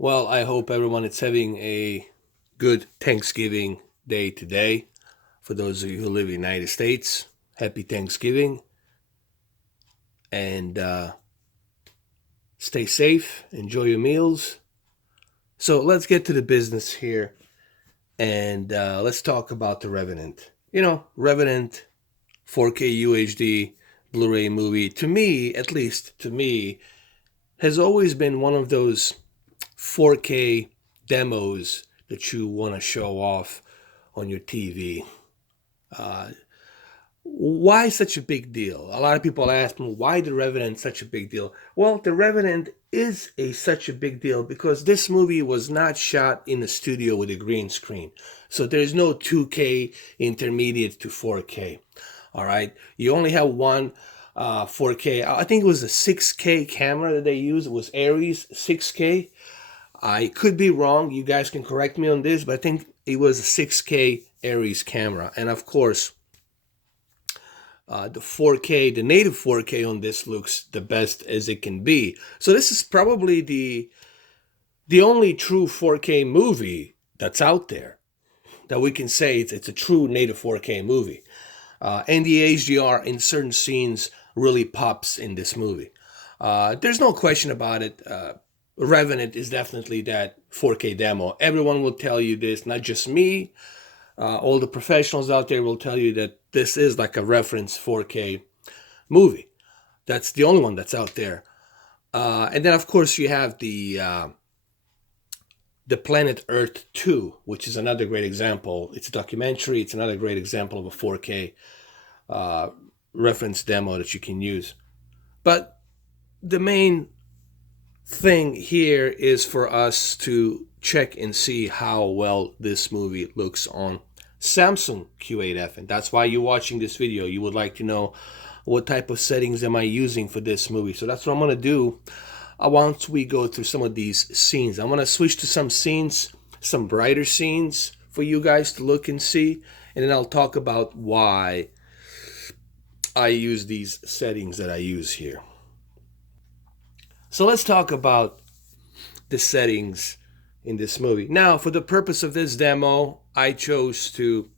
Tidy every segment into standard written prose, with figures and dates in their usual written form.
Well, I hope everyone is having a good Thanksgiving day today. For those of you who live in the United States, happy Thanksgiving and stay safe, enjoy your meals. So let's get to the business here and let's talk about The Revenant. Revenant 4K UHD Blu ray movie, to me, at least to me, has always been one of those 4K demos that you want to show off on your TV. Uh, why such a big deal? A lot of people ask me, why The Revenant such a big deal? Well, The Revenant is such a big deal because this movie was not shot in a studio with a green screen. So there's no 2K intermediate to 4K. All right. You only have one 4K. I think it was a 6K camera that they used. It was Aries 6K. I could be wrong. You guys can correct me on this, but I think it was a 6K Aries camera. And of course, the 4K, the native 4K on this looks the best as it can be. So this is probably the only true 4K movie that's out there that we can say it's a true native 4K movie. And the HDR in certain scenes really pops in this movie. There's no question about it. Revenant is definitely that 4K demo. Everyone will tell you this, not just me. All the professionals out there will tell you that this is like a reference 4K movie. That's the only one that's out there. And then, of course, you have the Planet Earth 2, which is another great example. It's a documentary. It's another great example of a 4K reference demo that you can use. But the main thing here is for us to check and see how well this movie looks on Samsung Q8fn. That's why you're watching this video. You would like to know what type of settings am I using for this movie. So that's what I'm going to do once we go through some of these scenes. I'm going to switch to some scenes, some brighter scenes for you guys to look and see. And then I'll talk about why I use these settings that I use here. So let's talk about the settings in this movie. Now, for the purpose of this demo, I chose to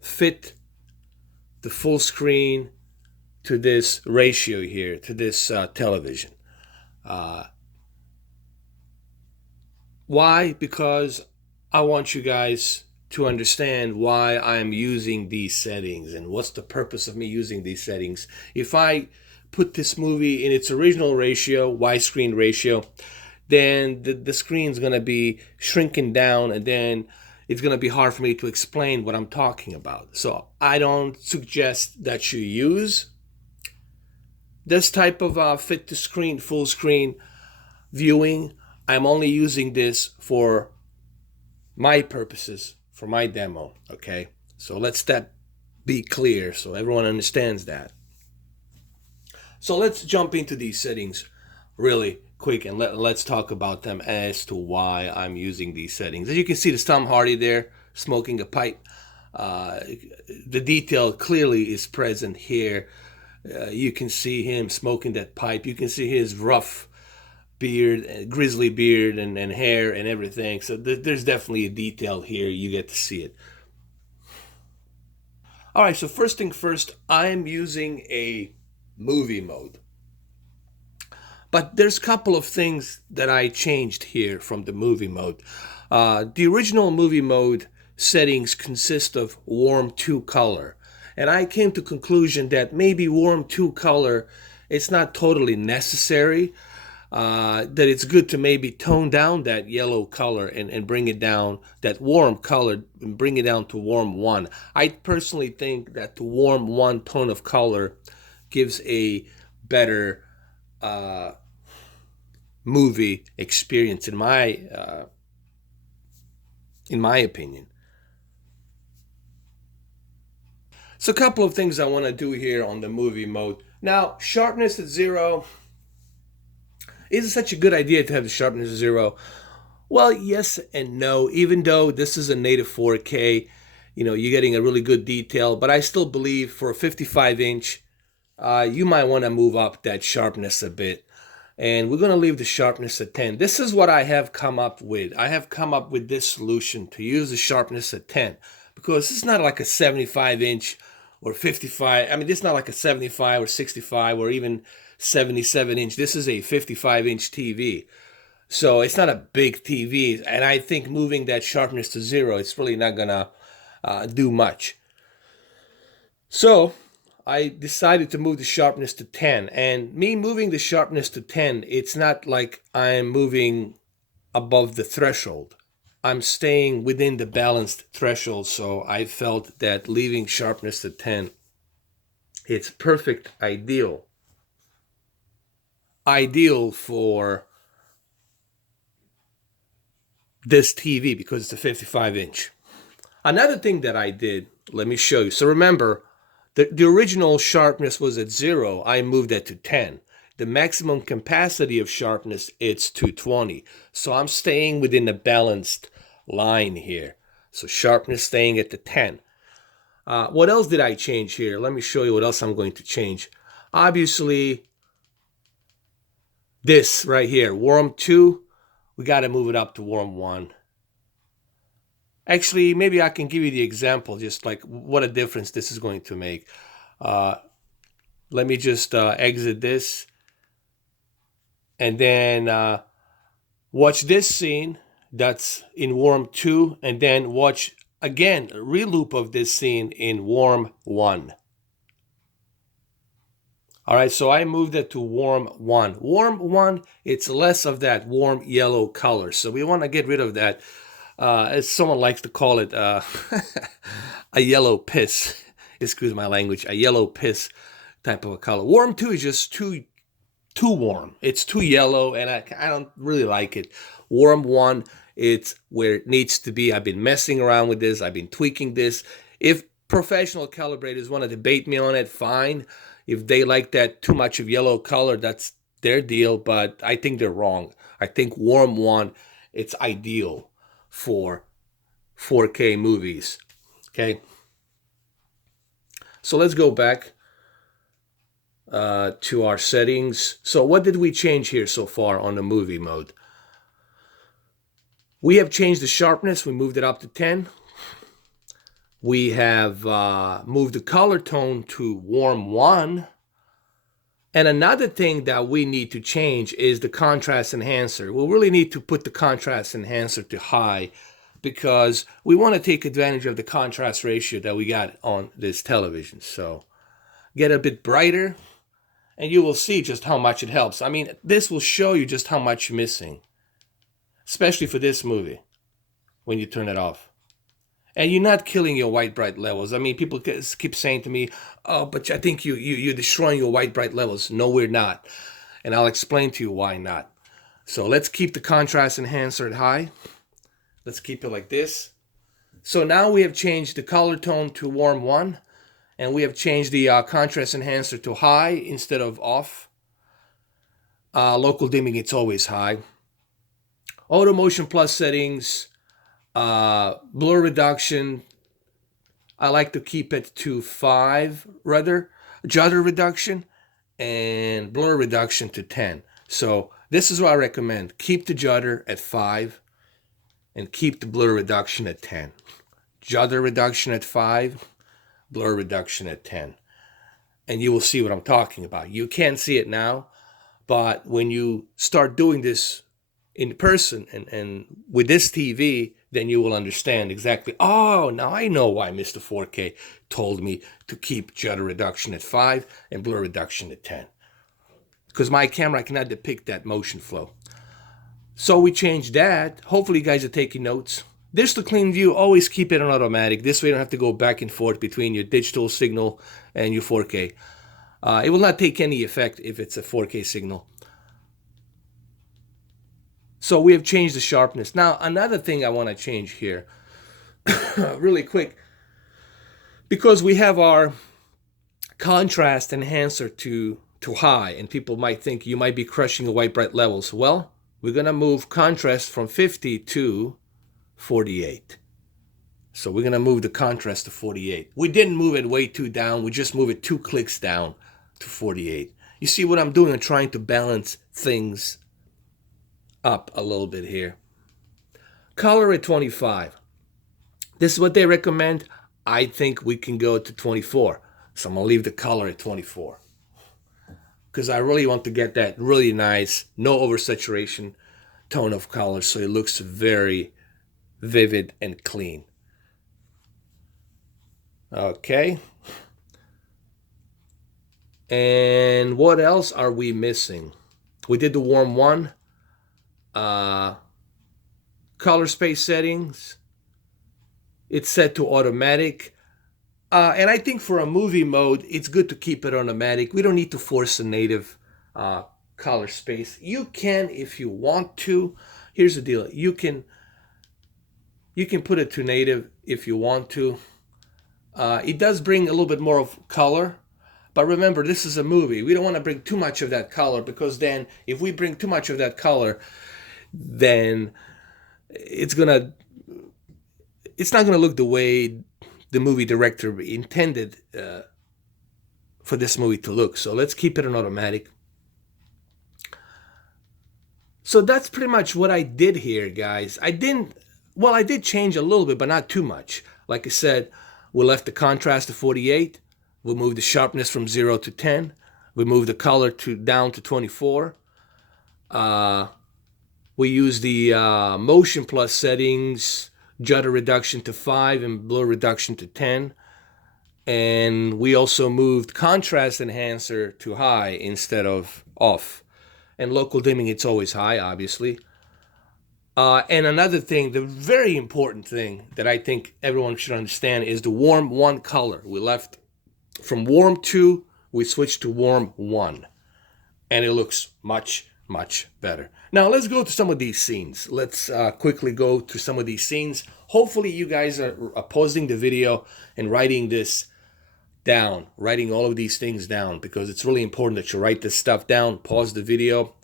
fit the full screen to this ratio here, to this television. Why? Because I want you guys to understand why I'm using these settings and what's the purpose of me using these settings. If I put this movie in its original ratio, widescreen ratio, then the screen's going to be shrinking down, and then it's going to be hard for me to explain what I'm talking about. So I don't suggest that you use this type of fit to screen, full screen viewing. I'm only using this for my purposes, for my demo, okay? So let's that be clear so everyone understands that. So let's jump into these settings really quick and let's talk about them as to why I'm using these settings. As you can see, there's Tom Hardy there smoking a pipe. The detail clearly is present here. You can see him smoking that pipe. You can see his rough beard, grizzly beard and hair and everything. So there's definitely a detail here. You get to see it. All right, so first thing first, I'm using a movie mode. But there's a couple of things that I changed here from the movie mode. The original movie mode settings consist of warm 2 color. And I came to conclusion that maybe warm 2 color, it's not totally necessary. That it's good to maybe tone down that yellow color and bring it down, that warm color, and bring it down to warm 1. I personally think that the warm 1 tone of color gives a better movie experience in my opinion. So a couple of things I want to do here on the movie mode. Now, sharpness at 0. Is it such a good idea to have the sharpness at 0? Well, yes and no. Even though this is a native 4K, you're getting a really good detail, but I still believe for a 55-inch, you might want to move up that sharpness a bit. And we're going to leave the sharpness at 10. This is what I have come up with. I have come up with this solution to use the sharpness at 10, because it's not like a 75-inch or 55. I mean, this is not like a 75 or 65 or even 77-inch. This is a 55-inch TV. So it's not a big TV. And I think moving that sharpness to 0, it's really not going to do much. So I decided to move the sharpness to 10. And me moving the sharpness to 10, it's not like I'm moving above the threshold. I'm staying within the balanced threshold. So I felt that leaving sharpness to 10, it's perfect, ideal. Ideal for this TV because it's a 55-inch. Another thing that I did, let me show you. So remember, the original sharpness was at 0. I moved that to 10. The maximum capacity of sharpness, it's 220. So I'm staying within a balanced line here. So sharpness staying at the 10. What else did I change here? Let me show you what else I'm going to change. Obviously, this right here, warm 2, we got to move it up to warm 1. Actually, maybe I can give you the example, just like what a difference this is going to make. Let me just exit this. And then watch this scene that's in warm 2. And then watch, again, a reloop of this scene in warm 1. All right, so I moved it to warm 1. Warm 1, it's less of that warm yellow color. So we want to get rid of that. As someone likes to call it, a yellow piss. Excuse my language. A yellow piss type of a color. Warm 2 is just too warm. It's too yellow, and I don't really like it. Warm 1, it's where it needs to be. I've been messing around with this. I've been tweaking this. If professional calibrators want to debate me on it, fine. If they like that too much of yellow color, that's their deal, but I think they're wrong. I think warm 1, it's ideal for 4K movies. Okay. So let's go back to our settings. So what did we change here so far on the movie mode? We have changed the sharpness. We moved it up to 10. We have moved the color tone to warm 1. And another thing that we need to change is the contrast enhancer. We'll really need to put the contrast enhancer to high because we want to take advantage of the contrast ratio that we got on this television. So get a bit brighter and you will see just how much it helps. I mean, this will show you just how much you're missing, especially for this movie when you turn it off. And you're not killing your white bright levels. I mean, people keep saying to me, oh, but I think you're destroying your white bright levels. No, we're not. And I'll explain to you why not. So let's keep the contrast enhancer at high. Let's keep it like this. So now we have changed the color tone to warm 1. And we have changed the contrast enhancer to high instead of off. Local dimming, it's always high. Auto motion plus settings. Blur reduction, I like to keep it to 5 rather. Judder reduction and blur reduction to 10. So this is what I recommend. Keep the judder at 5 and keep the blur reduction at 10. Judder reduction at 5, blur reduction at 10. And you will see what I'm talking about. You can't see it now, but when you start doing this in person and with this TV, then you will understand exactly, oh, now I know why Mr. 4K told me to keep judder reduction at 5 and blur reduction at 10. Because my camera cannot depict that motion flow. So we changed that. Hopefully you guys are taking notes. Digital clean view, always keep it on automatic. This way you don't have to go back and forth between your digital signal and your 4K. It will not take any effect if it's a 4K signal. So we have changed the sharpness. Now, another thing I want to change here, really quick, because we have our contrast enhancer to high, and people might think you might be crushing the white bright levels. Well, we're going to move contrast from 50 to 48. So we're going to move the contrast to 48. We didn't move it way too down. We just move it 2 clicks down to 48. You see what I'm doing? I'm trying to balance things up a little bit here. Color at 25. This is what they recommend. I think we can go to 24. So I'm going to leave the color at 24. Because I really want to get that really nice, no oversaturation tone of color, so it looks very vivid and clean. Okay. And what else are we missing? We did the warm one. Color space settings. It's set to automatic. And I think for a movie mode, it's good to keep it automatic. We don't need to force a native color space. You can if you want to. Here's the deal. You can put it to native if you want to. It does bring a little bit more of color. But remember, this is a movie. We don't want to bring too much of that color, because then if we bring too much of that color, then it's not gonna look the way the movie director intended for this movie to look. So let's keep it on automatic. So that's pretty much what I did here, guys. I did change a little bit, but not too much. Like I said, we left the contrast to 48. We moved the sharpness from 0 to 10. We moved the color down to 24. We used the motion plus settings, judder reduction to 5 and blur reduction to 10. And we also moved contrast enhancer to high instead of off. And local dimming, it's always high, obviously. And another thing, the very important thing that I think everyone should understand is the warm 1 color. We left from warm 2, we switched to warm 1. And it looks much, much better. Now, let's go to some of these scenes. Let's quickly go to some of these scenes. Hopefully, you guys are pausing the video and writing this down, writing all of these things down, because it's really important that you write this stuff down, pause the video.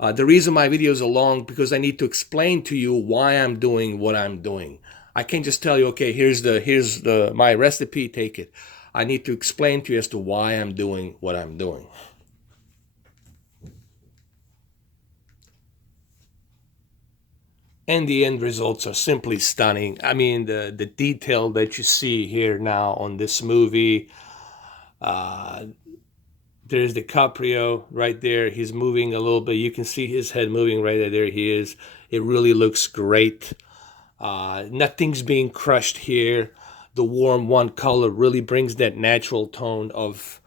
The reason my videos are long, because I need to explain to you why I'm doing what I'm doing. I can't just tell you, okay, here's my recipe, take it. I need to explain to you as to why I'm doing what I'm doing. And the end results are simply stunning. I mean, the detail that you see here now on this movie. There's DiCaprio right there. He's moving a little bit. You can see his head moving right there. He is. It really looks great. Nothing's being crushed here. The warm 1 color really brings that natural tone of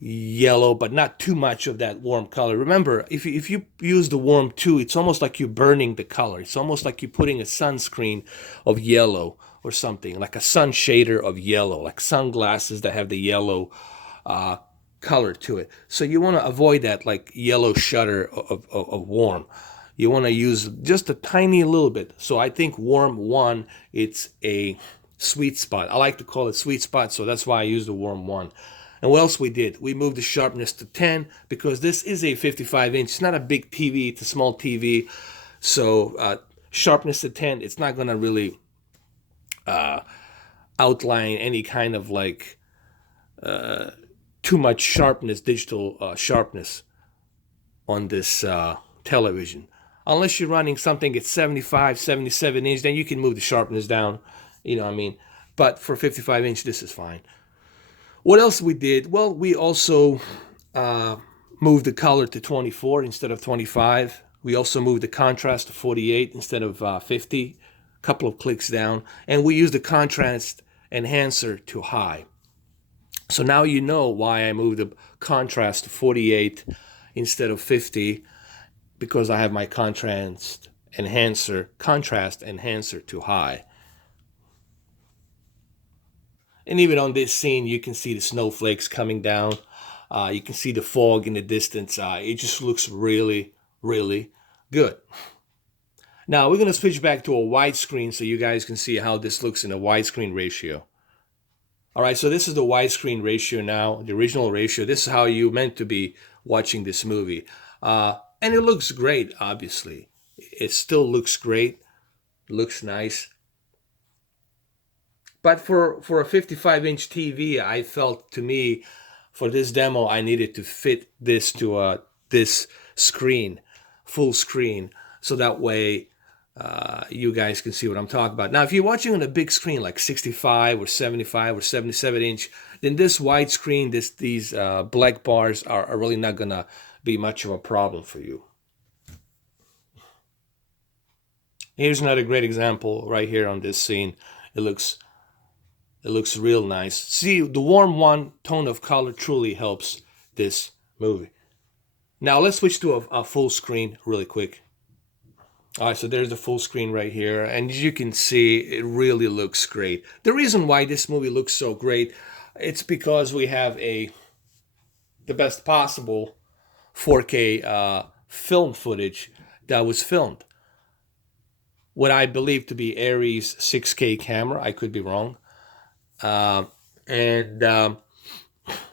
yellow, but not too much of that warm color. Remember, if you use the warm 2, it's almost like you're burning the color. It's almost like you're putting a sunscreen of yellow or something, like a sun shader of yellow, like sunglasses that have the yellow color to it. So you want to avoid that like yellow shutter of warm. You want to use just a tiny little bit. So I think warm 1, it's a sweet spot. I like to call it sweet spot, so that's why I use the warm 1. And what else we did? We moved the sharpness to 10, because this is a 55-inch. It's not a big TV. It's a small TV. So sharpness to 10, it's not going to really outline any kind of like too much sharpness, digital sharpness on this television. Unless you're running something at 75, 77 inch, then you can move the sharpness down. You know what I mean? But for 55 inch, this is fine. What else we did? Well, we also moved the color to 24 instead of 25. We also moved the contrast to 48 instead of 50. A couple of clicks down. And we used the contrast enhancer to high. So now you know why I moved the contrast to 48 instead of 50, because I have my contrast enhancer to high. And even on this scene, you can see the snowflakes coming down. You can see the fog in the distance. It just looks really, really good. Now we're going to switch back to a widescreen so you guys can see how this looks in a widescreen ratio. All right, so this is the widescreen ratio now, the original ratio. This is how you meant to be watching this movie. And it looks great, obviously. It still looks great, looks nice. But for a 55-inch TV, I felt, to me, for this demo, I needed to fit this to this screen, full screen, so that way you guys can see what I'm talking about. Now, if you're watching on a big screen like 65 or 75 or 77 inch, then this widescreen, these black bars are really not gonna be much of a problem for you. Here's another great example right here on this scene. It looks real nice. See, the warm one tone of color truly helps this movie. Now let's switch to a full screen really quick. All right, so there's the full screen right here, and as you can see, it really looks great. The reason why this movie looks so great, it's because we have the best possible 4K film footage that was filmed. What I believe to be Aries 6K camera, I could be wrong. And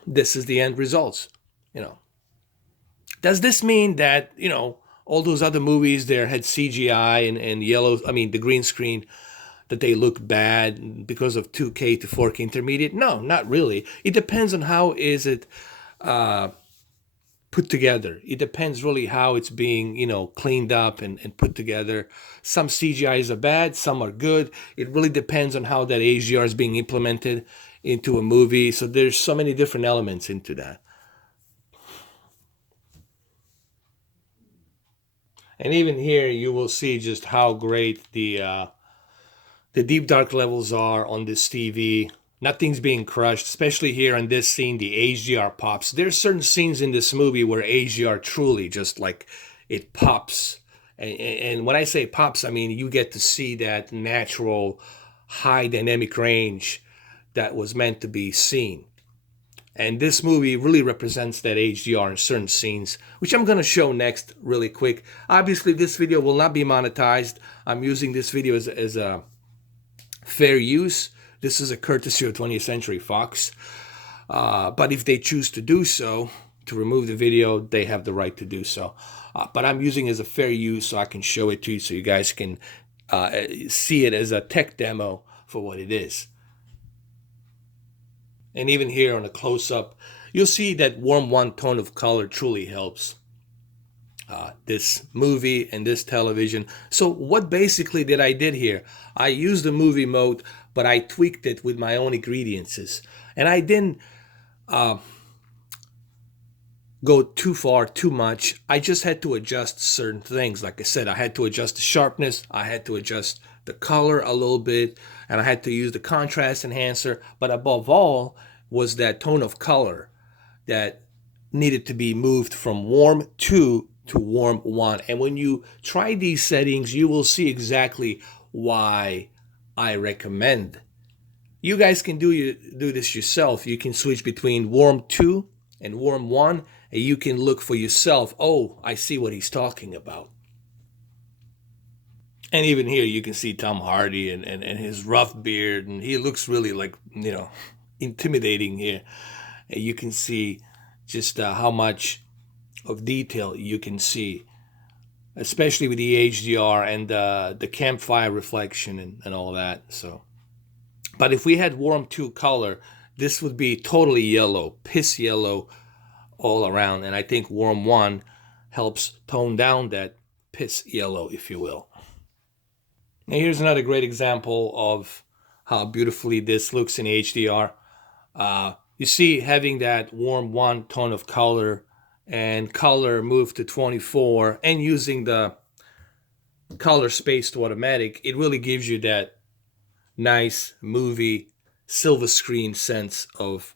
this is the end results. Does this mean that all those other movies there had CGI and yellow, I mean the green screen, that they look bad because of 2K to 4K intermediate? No, not really. It depends on how is it put together. It depends really how it's being cleaned up and put together. Some CGIs are bad, some are good. It really depends on how that HDR is being implemented into a movie. So there's so many different elements into that. And even here, you will see just how great the deep dark levels are on this TV. Nothing's being crushed, especially here in this scene, the HDR pops. There's certain scenes in this movie where HDR truly just like it pops. And when I say pops, I mean you get to see that natural high dynamic range that was meant to be seen. And this movie really represents that HDR in certain scenes, which I'm going to show next really quick. Obviously, this video will not be monetized. I'm using this video as a fair use. This is a courtesy of 20th Century Fox. But if they choose to do so, to remove the video, they have the right to do so. But I'm using it as a fair use so I can show it to you so you guys can see it as a tech demo for what it is. And even here on a close-up, you'll see that warm one tone of color truly helps this movie and this television. So what basically did I did here? I used the movie mode, but I tweaked it with my own ingredients. And I didn't go too far, too much. I just had to adjust certain things. Like I said, I had to adjust the sharpness. I had to adjust the color a little bit. And I had to use the contrast enhancer. But above all was that tone of color that needed to be moved from warm 2 to warm 1. And when you try these settings, you will see exactly why I recommend. You guys can do this yourself. You can switch between warm 2 and warm 1, and you can look for yourself. Oh, I see what he's talking about. And even here, you can see Tom Hardy and his rough beard, and he looks really like, intimidating here. And you can see just how much of detail you can see, especially with the HDR and the campfire reflection and all that. So, but if we had warm 2 color, this would be totally yellow, piss yellow all around. And I think warm 1 helps tone down that piss yellow, if you will. Now here's another great example of how beautifully this looks in HDR. You see, having that warm 1 tone of color and color moved to 24 and using the color space to automatic, it really gives you that nice movie silver screen sense of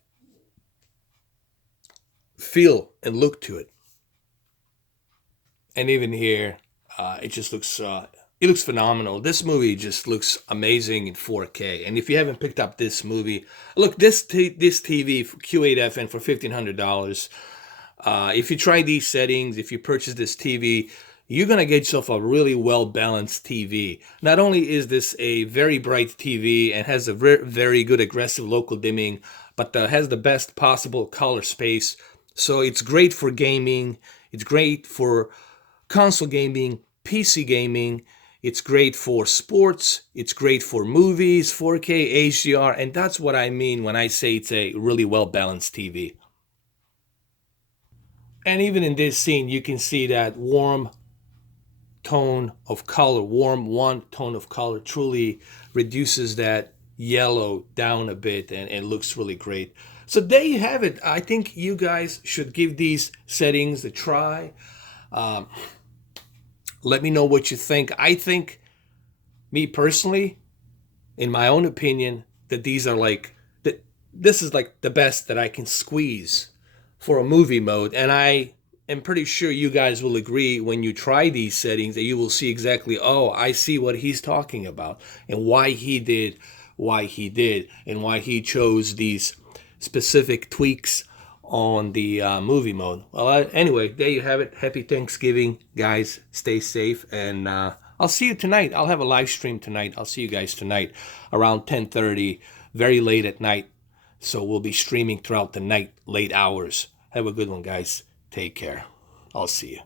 feel and look to it. And even here, it just looks it looks phenomenal. This movie just looks amazing in 4K. And if you haven't picked up this movie, look, this TV Q8fn for $1,500. If you try these settings, if you purchase this TV, you're going to get yourself a really well-balanced TV. Not only is this a very bright TV and has a very good aggressive local dimming, but has the best possible color space. So it's great for gaming. It's great for console gaming, PC gaming. It's great for sports. It's great for movies, 4K, HDR. And that's what I mean when I say it's a really well-balanced TV. And even in this scene, you can see that warm tone of color, warm tone of color truly reduces that yellow down a bit and looks really great. So there you have it. I think you guys should give these settings a try. Um, Let me know what you think. I think, me personally, in my own opinion, that these are like that. This is like the best that I can squeeze for a movie mode, and I am pretty sure you guys will agree when you try these settings that you will see exactly. Oh, I see what he's talking about, and why he did, and why he chose these specific tweaks on the movie mode. Well, anyway, there you have it. Happy Thanksgiving, guys. Stay safe, and I'll see you tonight. I'll have a live stream tonight. I'll see you guys tonight around 10:30, very late at night. So we'll be streaming throughout the night, late hours. Have a good one, guys. Take care. I'll see you.